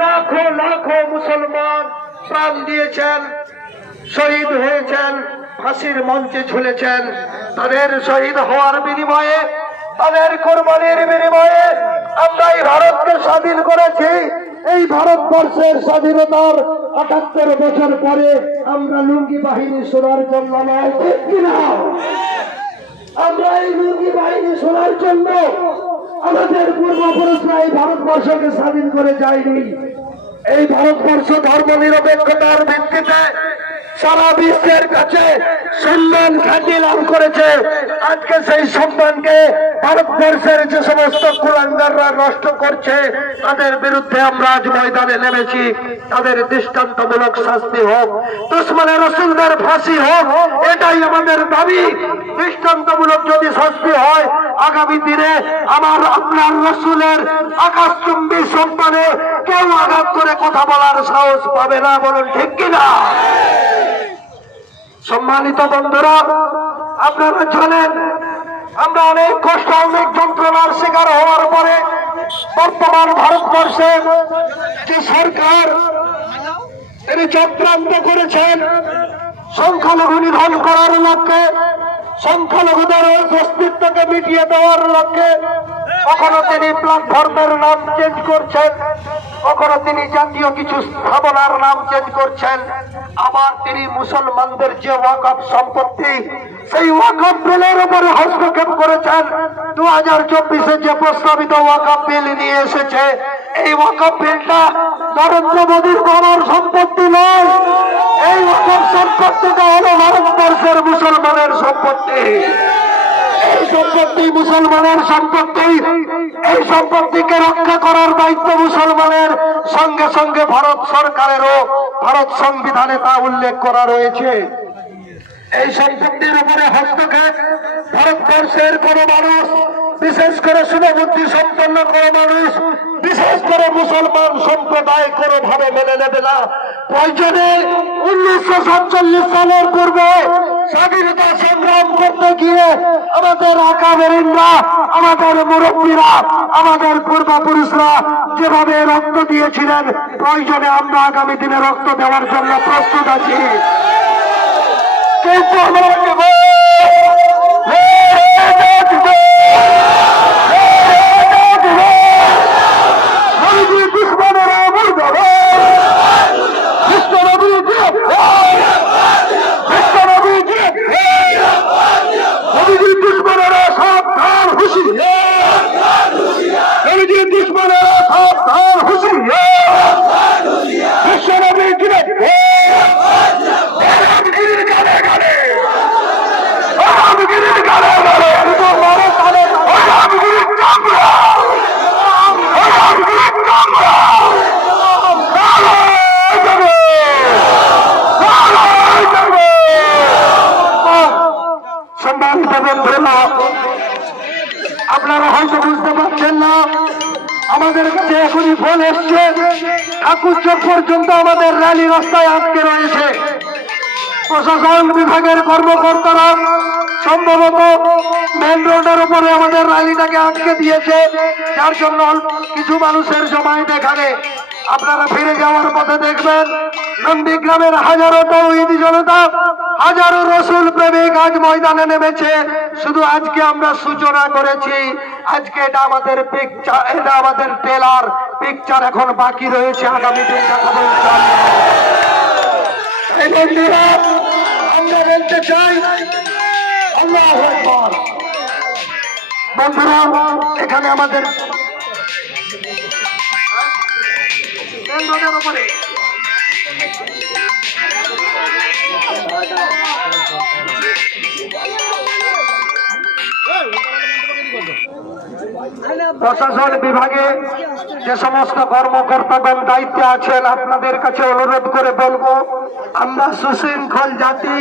লাখো লাখো মুসলমান প্রাণ দিয়েছেন, শহীদ হয়েছেন, ফাঁসির মঞ্চে ঝুলেছেন। তাদের শহীদ হওয়ার বিনিময়ে, তাদের কোরবানির বিনিময়ে আমরা এই ভারতকে স্বাধীন করেছি। এই ভারতবর্ষের স্বাধীনতার আটাত্তর বছর পরে আমরা লুঙ্গি বাহিনী শোনার জন্য আমরা এই লুঙ্গি বাহিনী শোনার জন্য আমাদের পূর্বপুরুষরা এই ভারতবর্ষকে স্বাধীন করে যায়নি। এই ভারতবর্ষ ধর্ম নিরপেক্ষতার ভিত্তিতে সারা বিশ্বের কাছে সম্মান খ্যাতি লাভ করেছে। আজকে সেই সম্মানকে ভারতবর্ষের যে সমস্ত কুলাঙ্গাররা নষ্ট করছে, তাদের বিরুদ্ধে আমরা আজ ময়দানে নেমেছি। তাদের দৃষ্টান্তমূলক শাস্তি হোক, দুশ্মনের রসুলদের ফাঁসি হোক, এটাই আমাদের দাবি। দৃষ্টান্তমূলক যদি শাস্তি হয় আগামী দিনে আমার আপনার রসুলের আকাশচুম্বী সন্তানে কেউ আঘাত করে কথা বলার সাহস পাবে না, বলুন ঠিক কিনা? সম্মানিত বন্ধুরা, আপনারা জানেন, আমরা অনেক কষ্ট, অনেক যন্ত্রণার শিকার হওয়ার পরে বর্তমান ভারতবর্ষে যে সরকার, তিনি চক্রান্ত করেছেন, সংখ্যালঘু নিধন করার লক্ষ্যে সংখ্যালঘুদের ওই অস্তিত্বকে মিটিয়ে দেওয়ার লক্ষ্যে কখনো তিনি প্ল্যাটফর্মের নাম চেঞ্জ করছেন, কখনো তিনি জাতীয় কিছু স্থাপনার নাম চেঞ্জ করছেন। আবার তিনি মুসলমানদের যে ওয়াকফ সম্পত্তি, সেই ওয়াকফ বিলের উপরে হস্তক্ষেপ করেছেন। দু হাজার চব্বিশে যে প্রস্তাবিত ওয়াকফ বিল নিয়ে এসেছে, এই ওয়াকফ বিলটা নরেন্দ্র মোদীর বাবার সম্পত্তি নয়। এই ওয়াকফ সম্পত্তিটা হলো ভারতবর্ষের মুসলমানের সম্পত্তি। এই সম্পত্তি মুসলমানের সম্পত্তি। এই সম্পত্তিকে রক্ষা করার দায়িত্ব মুসলমানের। সঙ্গে সঙ্গে ভারত সরকারেরও ভারত সংবিধানে তা উল্লেখ করা রয়েছে। এই সম্পত্তির উপরে হস্তক্ষেপ। ভারতবর্ষের কোন মানুষ, বিশেষ করে শুভবুদ্ধি সম্পন্ন কোনো মানুষ, বিশেষ করে মুসলমান সম্প্রদায় কোনোভাবে মেনে নেবে না। প্রয়োজনে উনিশশো সাতচল্লিশ সালের পূর্বে স্বাধীনতা সংগ্রাম করতে গিয়ে আমাদের আকাবেরিনরা আমাদের মুরব্বীরা, আমাদের পূর্বপুরুষরা যেভাবে রক্ত দিয়েছিলেন, প্রয়োজনে আমরা আগামী দিনে রক্ত দেওয়ার জন্য প্রস্তুত আছি। আমাদের কাছে এখনই ফোন এসছে। ঠাকুর চোখ পর্যন্ত আমাদের র্যালি রাস্তায় আটকে রয়েছে। প্রশাসন বিভাগের কর্মকর্তারা সম্ভবত মেন রোডের উপরে আমাদের র্যালিটাকে আটকে দিয়েছে। যার জন্য কিছু মানুষের জমায়েত এখানে। আপনারা ফিরে যাওয়ার পথে দেখবেন, নন্দীগ্রামের হাজারো তৌহিদি জনতা হাজারো রসুল প্রেমিক আজ ময়দানে নেমেছে। শুধু আজকে আমরা সূচনা করেছি। আজকে এটা আমাদের পিকচার এটা আমাদের টেলার পিকচার এখন বাকি রয়েছে আগামী দিন চাই। বন্ধুরা, এখানে আমাদের প্রশাসন বিভাগে যে সমস্ত কর্মকর্তাগণ দায়িত্বে আছেন আপনাদের কাছে অনুরোধ করে বলব, আমরা সুশৃঙ্খল জাতি